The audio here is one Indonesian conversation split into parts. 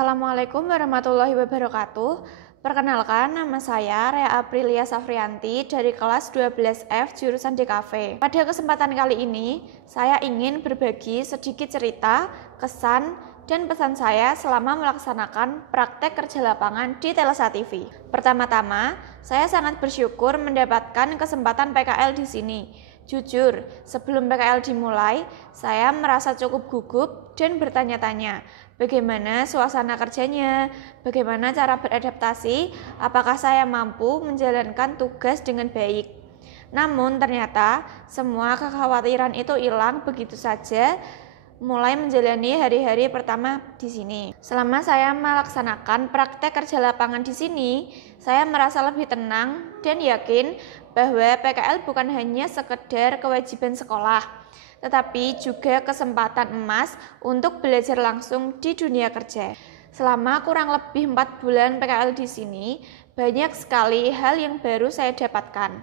Assalamualaikum warahmatullahi wabarakatuh. Perkenalkan, nama saya Rea Aprilia Safrianti dari kelas 12F jurusan DKV. Pada kesempatan kali ini, saya ingin berbagi sedikit cerita, kesan, dan pesan saya selama melaksanakan praktek kerja lapangan di Telsa TV. Pertama-tama, saya sangat bersyukur mendapatkan kesempatan PKL di sini. Jujur, sebelum PKL dimulai, saya merasa cukup gugup dan bertanya-tanya, bagaimana suasana kerjanya, bagaimana cara beradaptasi, apakah saya mampu menjalankan tugas dengan baik. Namun ternyata semua kekhawatiran itu hilang begitu saja mulai menjalani hari-hari pertama di sini. Selama saya melaksanakan praktek kerja lapangan di sini, saya merasa lebih tenang dan yakin bahwa PKL bukan hanya sekedar kewajiban sekolah, tetapi juga kesempatan emas untuk belajar langsung di dunia kerja. Selama kurang lebih 4 bulan PKL di sini, banyak sekali hal yang baru saya dapatkan.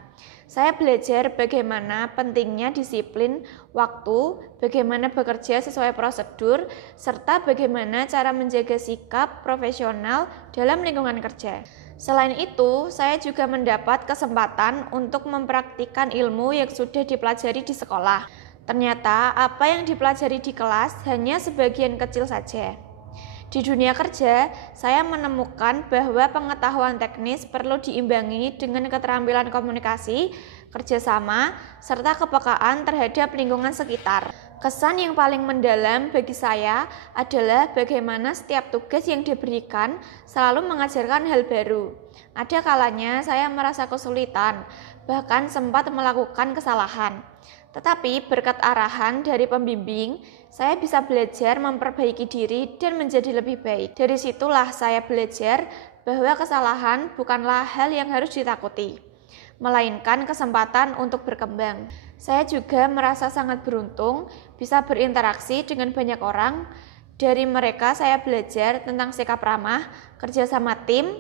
Saya belajar bagaimana pentingnya disiplin waktu, bagaimana bekerja sesuai prosedur, serta bagaimana cara menjaga sikap profesional dalam lingkungan kerja. Selain itu, saya juga mendapat kesempatan untuk mempraktikkan ilmu yang sudah dipelajari di sekolah. Ternyata apa yang dipelajari di kelas hanya sebagian kecil saja. Di dunia kerja, saya menemukan bahwa pengetahuan teknis perlu diimbangi dengan keterampilan komunikasi, kerjasama, serta kepekaan terhadap lingkungan sekitar. Kesan yang paling mendalam bagi saya adalah bagaimana setiap tugas yang diberikan selalu mengajarkan hal baru. Ada kalanya saya merasa kesulitan, bahkan sempat melakukan kesalahan. Tetapi berkat arahan dari pembimbing, saya bisa belajar memperbaiki diri dan menjadi lebih baik. Dari situlah saya belajar bahwa kesalahan bukanlah hal yang harus ditakuti, melainkan kesempatan untuk berkembang. Saya juga merasa sangat beruntung bisa berinteraksi dengan banyak orang. Dari mereka saya belajar tentang sikap ramah, kerja sama tim,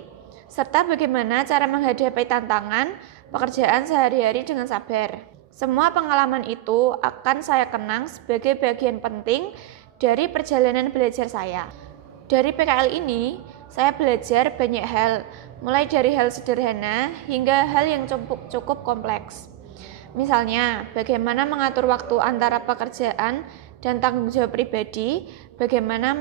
serta bagaimana cara menghadapi tantangan pekerjaan sehari-hari dengan sabar. Semua pengalaman itu akan saya kenang sebagai bagian penting dari perjalanan belajar saya. Dari PKL ini, saya belajar banyak hal, mulai dari hal sederhana hingga hal yang cukup kompleks. Misalnya, bagaimana mengatur waktu antara pekerjaan dan tanggung jawab pribadi, bagaimana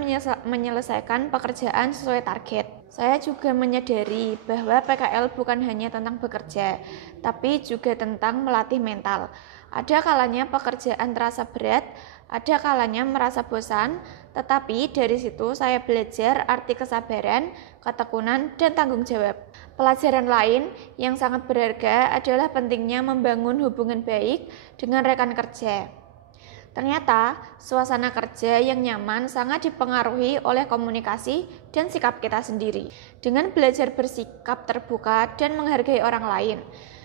menyelesaikan pekerjaan sesuai target. Saya juga menyadari bahwa PKL bukan hanya tentang bekerja, tapi juga tentang melatih mental. Ada kalanya pekerjaan terasa berat, ada kalanya merasa bosan, tetapi dari situ saya belajar arti kesabaran, ketekunan, dan tanggung jawab. Pelajaran lain yang sangat berharga adalah pentingnya membangun hubungan baik dengan rekan kerja. Ternyata, suasana kerja yang nyaman sangat dipengaruhi oleh komunikasi dan sikap kita sendiri. Dengan belajar bersikap terbuka dan menghargai orang lain,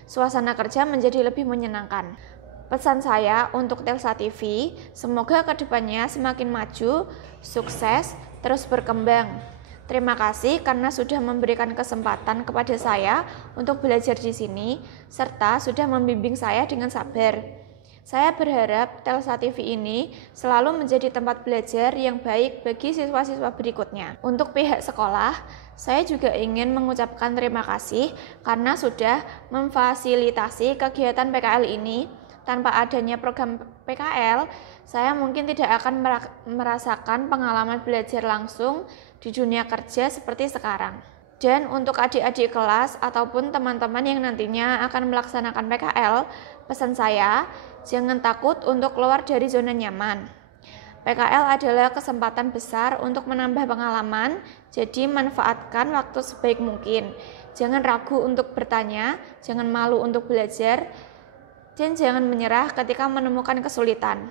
suasana kerja menjadi lebih menyenangkan. Pesan saya untuk Telsa TV, semoga kedepannya semakin maju, sukses, terus berkembang. Terima kasih karena sudah memberikan kesempatan kepada saya untuk belajar di sini, serta sudah membimbing saya dengan sabar. Saya berharap Telsa TV ini selalu menjadi tempat belajar yang baik bagi siswa-siswa berikutnya. Untuk pihak sekolah, saya juga ingin mengucapkan terima kasih karena sudah memfasilitasi kegiatan PKL ini. Tanpa adanya program PKL, saya mungkin tidak akan merasakan pengalaman belajar langsung di dunia kerja seperti sekarang. Dan untuk adik-adik kelas ataupun teman-teman yang nantinya akan melaksanakan PKL, pesan saya, jangan takut untuk keluar dari zona nyaman. PKL adalah kesempatan besar untuk menambah pengalaman, jadi manfaatkan waktu sebaik mungkin. Jangan ragu untuk bertanya, jangan malu untuk belajar, dan jangan menyerah ketika menemukan kesulitan.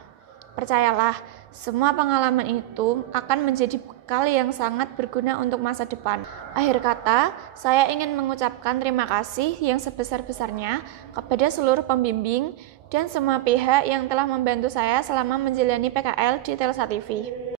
Percayalah, semua pengalaman itu akan menjadi bekal yang sangat berguna untuk masa depan. Akhir kata, saya ingin mengucapkan terima kasih yang sebesar-besarnya kepada seluruh pembimbing dan semua pihak yang telah membantu saya selama menjalani PKL di Telsa TV.